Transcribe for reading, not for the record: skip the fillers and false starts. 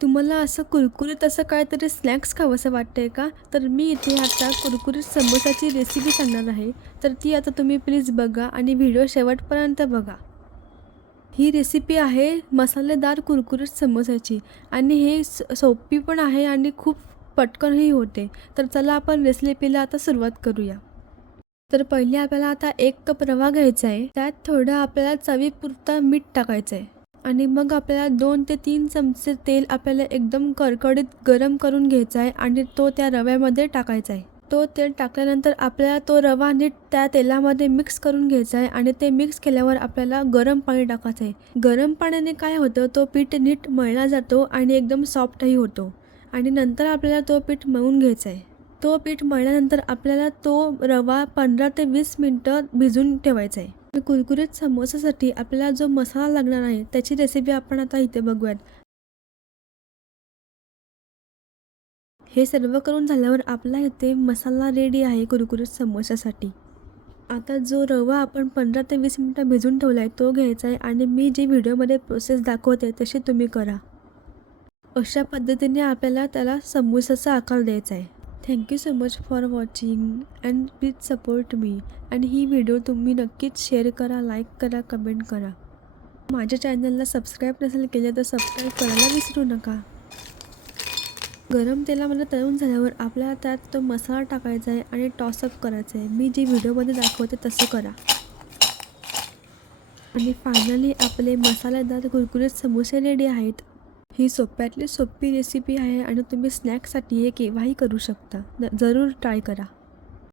तुम्हाला असं कुरकुरीत असं काहीतरी स्नॅक्स खावंसं वाटतंय का? तर मी इथे आता कुरकुरीत समोसाची रेसिपी सांगणार आहे. तर ती आता तुम्ही प्लीज बघा आणि व्हिडिओ शेवटपर्यंत बघा. ही रेसिपी आहे मसालेदार कुरकुरीत समोसाची आणि हे सोपी पण आहे आणि खूप पटकनही होते. तर चला आपण रेसिपीला आता सुरुवात करूया. तर पहिले आपल्याला आता 1 कप रवा घ्यायचा आहे. त्यात थोडं आपल्याला चवीपुरतं मीठ टाकायचं आहे आणि मग आपल्याला 2 ते 3 चमचे तेल आपल्याला एकदम कडकडीत गरम करून घ्यायचा आहे आणि तो त्या रव्यामध्ये टाकायचा आहे. तो तेल टाकल्यानंतर आपल्याला तो रवा नीट त्या तेलामध्ये मिक्स करून घ्यायचा आहे आणि ते मिक्स केल्यावर आपल्याला गरम पाणी टाकायचं आहे. गरम पाण्याने काय होतं, तो पीठ नीट मळला जातो आणि एकदम सॉफ्टही होतो आणि नंतर आपल्याला तो पीठ मळून घ्यायचा आहे. तो पीठ मळल्यानंतर आपल्याला तो रवा 15 ते 20 मिनिटं भिजून ठेवायचा आहे. कुरकुरीत समोसासाठी आपल्याला जो मसाला लागणार आहे त्याची रेसिपी आपण आता इथे बघूयात. हे सर्व करून झाल्यावर आपला इथे मसाला रेडी आहे कुरकुरीत समोसासाठी. आता जो रवा आपण 15 ते 20 मिनिटं भिजून ठेवला आहे तो घ्यायचा आहे आणि मी जी व्हिडिओमध्ये प्रोसेस दाखवते तशी तुम्ही करा. अशा पद्धतीने आपल्याला त्याला समोसाचा आकार द्यायचा आहे. Thank you so much for watching and please support me. आणि ही व्हिडिओ तुम्ही नक्कीच शेअर करा, लाईक करा, कमेंट करा. माझ्या चॅनलला सबस्क्राईब नसेल केले तर सबस्क्राईब करायला विसरू नका. गरम तेलामध्ये तळून झाल्यावर आपल्याला त्यात तो मसाला टाकायचा आहे आणि टॉसअप करायचा आहे. मी जे व्हिडिओमध्ये दाखवते तसं करा. आणि फायनली आपले मसालेदार कुरकुरीत समोसे रेडी आहेत. ही सोप्यातली सोपी रेसिपी आहे आणि तुम्ही स्नॅक्ससाठी हे केव्हाही करू शकता. जरूर ट्राय करा.